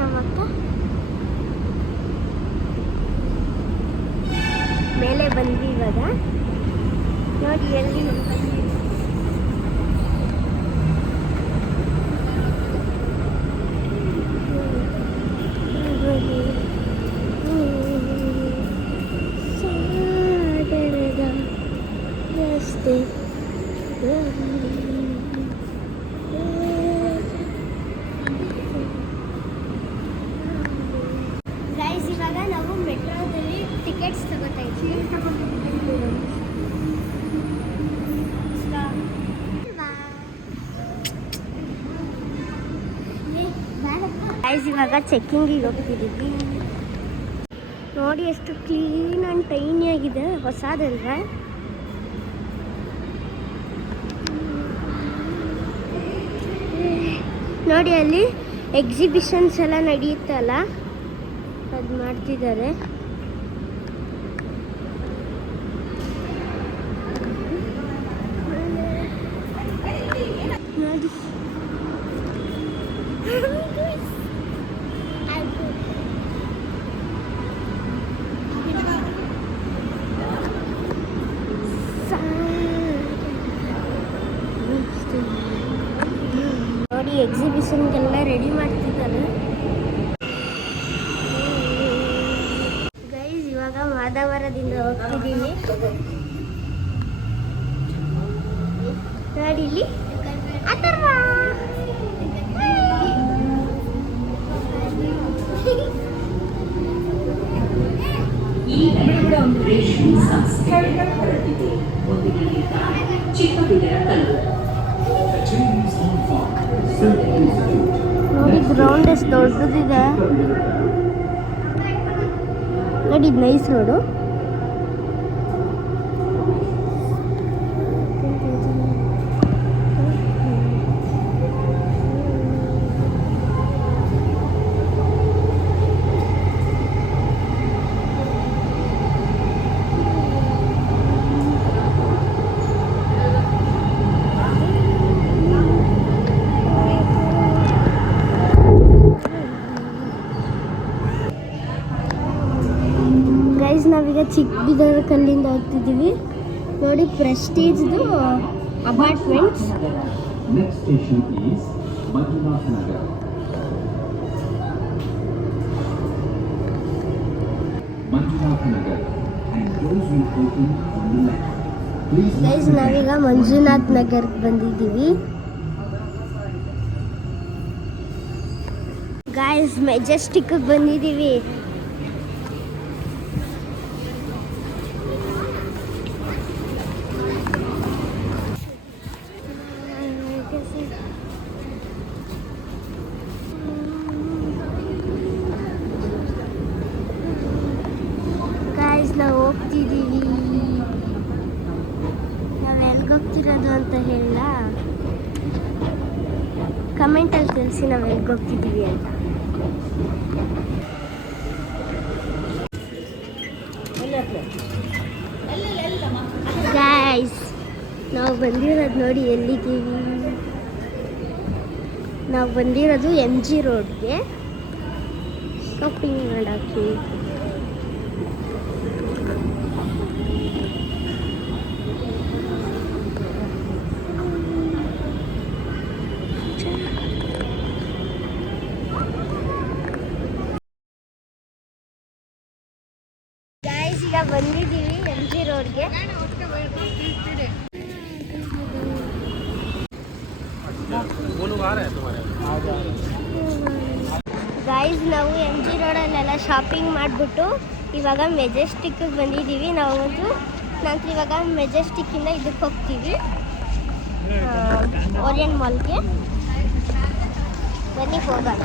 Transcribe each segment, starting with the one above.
ನಮ್ಮಕ್ಕ ಮೇಲೆ ಬಂದ್ವಿ ಇವಾಗ. ನೋಡಿ ಎಲ್ಲಿ ರಸ್ತೆ ಗೈಸ್, ಇವಾಗ ನಾವು ಮೆಟ್ರೋದಲ್ಲಿ ಟಿಕೆಟ್ಸ್ ತಗೋತಾ ಇದ್ವಿ. ಗೈಸ್, ಇವಾಗ ಚೆಕ್ಕಿಂಗಿಗೆ ಹೋಗ್ತಿದ್ದೀವಿ. ನೋಡಿ ಎಷ್ಟು ಕ್ಲೀನ್ ಆ್ಯಂಡ್ ಟೈನಿ ಆಗಿದೆ, ಹೊಸದಲ್ವಾ? ನೋಡಿ ಅಲ್ಲಿ ಎಕ್ಸಿಬಿಷನ್ಸ್ ಎಲ್ಲ ನಡೆಯುತ್ತಲ್ಲ, ಅದು ಮಾಡ್ತಿದ್ದಾರೆ. ನೋಡಿ ನೋಡಿ ಎಕ್ಸಿಬಿಷನ್ಗೆಲ್ಲ ರೆಡಿ ಮಾಡ್ತಿದ್ದಾರೆ. ಗೈಸ್, ಇವಾಗ ಮಾದವರದಿಂದ ಹೋಗ್ತಿದ್ದೀವಿ. ನೋಡಿ ಇಲ್ಲಿ ಅಥರ್ವ ಈ ಬೆಟ್ಟದ ಒಂದು ರೇಷ್ಮೆ ಸಂಸ್ಥೆಗೆ ಹೊರಟಿದೆ. ಒಂದು ಚಿಕ್ಕಬಿದರ ಕಲ್ಲು. ನೋಡಿ ಗ್ರೌಂಡ್ ಎಷ್ಟು ದೊಡ್ಡದಿದೆ. ನೋಡಿ ಇದು ನೈಸ್ ರೋಡು. ನಾವೀಗ ಚಿಕ್ಕಬಿದರ ಕಲ್ಲಿಂದ ಹೋಗ್ತಿದ್ದೀವಿ. ನೋಡಿ ಪ್ರೆಸ್ಟೀಜ್ದು apartments. Next station is Manjunath Nagar. Manjunath Nagar and doors will open on the left. Please guys, ನಾವೀಗ ಮಂಜುನಾಥ್ ನಗರ್ಗೆ ಬಂದಿದ್ದೀವಿ. ಗೈಸ್, ಮೆಜೆಸ್ಟಿಕ್ಗೆ ಬಂದಿದ್ದೀವಿ. ನಾವು ಹೋಗ್ತಿದ್ದೀವಿ. ನಾವು ಎಲ್ಲಿಗೆ ಹೋಗ್ತಿರೋದು ಅಂತ ಹೇಳ, ಕಮೆಂಟಲ್ಲಿ ತಿಳಿಸಿ ನಾವು ಎಲ್ಲಿಗೆ ಹೋಗ್ತಿದ್ದೀವಿ ಅಂತ. ಗೈಸ್, ನಾವು ಬಂದಿರೋದು ನೋಡಿ ಎಲ್ಲಿದ್ದೀವಿ. ನಾವು ಬಂದಿರೋದು MG ರೋಡ್ಗೆ ಶಾಪಿಂಗ್ ಮಾಡೋಕ್ಕೆ. ಈಗ ಬಂದಿದ್ದೀವಿ MG ರೋಡ್ಗೆ. ಗೈಸ್, ನಾವು MG ರೋಡಲ್ಲೆಲ್ಲ ಶಾಪಿಂಗ್ ಮಾಡಿಬಿಟ್ಟು ಇವಾಗ ಮೆಜೆಸ್ಟಿಕ್ಗೆ ಬಂದಿದ್ದೀವಿ. ನಾನು ಇವಾಗ ಮೆಜೆಸ್ಟಿಕ್ಕಿಂದ ಇದಕ್ಕೆ ಹೋಗ್ತೀವಿ, ಓರಿಯನ್ ಮಾಲ್ಗೆ. ಬನ್ನಿ ಹೋಗೋಣ.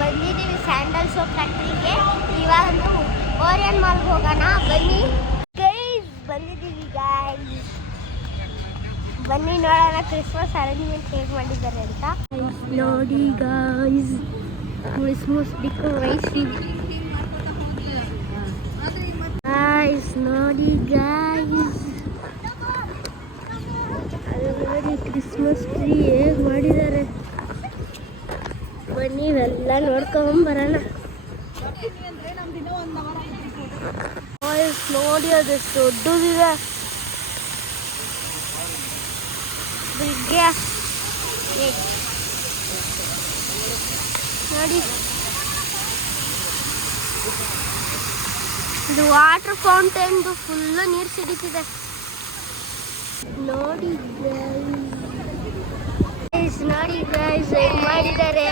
ಬಂದಿದ್ದೀವಿ ಸ್ಯಾಂಡಲ್ ಸೋಪ್ ಫ್ಯಾಕ್ಟ್ರಿಗೆ. ಇವಾಗ ಓರಿಯನ್ ಮಾಲ್ಗೆ ಹೋಗೋಣ. ಬನ್ನಿ ಗೈಸ್, ಬಂದಿದ್ದೀವಿ ಗೈಸ್. ಬನ್ನಿ ನೋಡೋಣ ಕ್ರಿಸ್ಮಸ್ ಅರೇಂಜ್ಮೆಂಟ್ ಹೇಗೆ ಮಾಡಿದ್ದಾರೆ ಅಂತ. ನೋಡಿ ಗೈಸ್, ಕ್ರಿಸ್ಮಸ್ ಡೆಕೋರೇಷನ್. ಗೈಸ್ ನೋಡಿ ಗೈಸ್, ಎತ್ಕೊಂಬರೋಣ. ನೋಡಿ ಅದಷ್ಟು ದೊಡ್ಡದಿದೆ ನೋಡಿ. ಇದು ವಾಟರ್ ಫೌಂಟೇನ್ದು ಫುಲ್ಲು ನೀರು ಸಿಡಿತಿದೆ ನೋಡಿ ಗೈಸ್. ನೋಡಿ ಗೈಸ್ ಹೆಂಗ್ ಮಾಡಿದ್ದಾರೆ.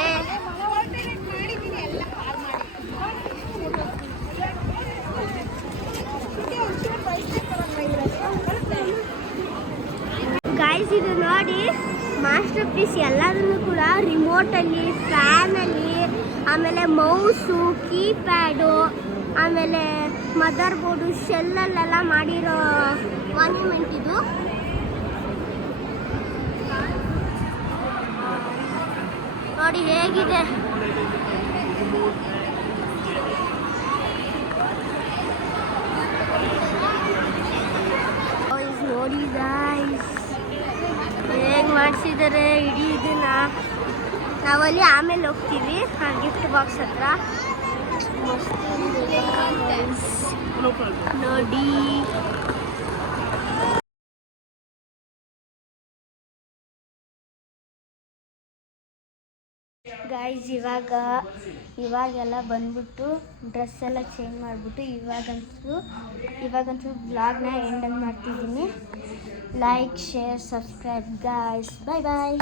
ಗೈಸ್ ಇದು ನೋಡಿ ಮಾಸ್ಟರ್ ಪೀಸ್. ಎಲ್ಲದನ್ನು ಕೂಡ ರಿಮೋಟಲ್ಲಿ, ಫ್ಯಾನಲ್ಲಿ, ಆಮೇಲೆ ಮೌಸು, ಕೀಪ್ಯಾಡು, ಆಮೇಲೆ ಮದರ್ ಬೋರ್ಡು, ಶೆಲ್ಲಲ್ಲೆಲ್ಲ ಮಾಡಿರೋ ಮಾನ್ಯುಮೆಂಟ್ ಇದು. ನೋಡಿ ಹೇಗಿದೆ. ನೋಡಿ ಗೈಸ್ ಹೇಗೆ ಮಾಡಿಸಿದ್ದಾರೆ ಇಡೀ ಇದನ್ನ. ನಾವಲ್ಲಿ ಆಮೇಲೆ ಹೋಗ್ತೀವಿ ಗಿಫ್ಟ್ ಬಾಕ್ಸ್ ಹತ್ರ. ನೋಡಿ ಗೈಸ್ ಇವಾಗೆಲ್ಲ ಬಂದ್ಬಿಟ್ಟು ಡ್ರೆಸ್ ಎಲ್ಲ ಚೇಂಜ್ ಮಾಡಿಬಿಟ್ಟು ಇವಾಗಂತೂ ವ್ಲಾಗ್ನ ಎಂಡ್ ಮಾಡ್ತಿದ್ದೀನಿ. Like, share, subscribe guys. Bye ಬಾಯ್.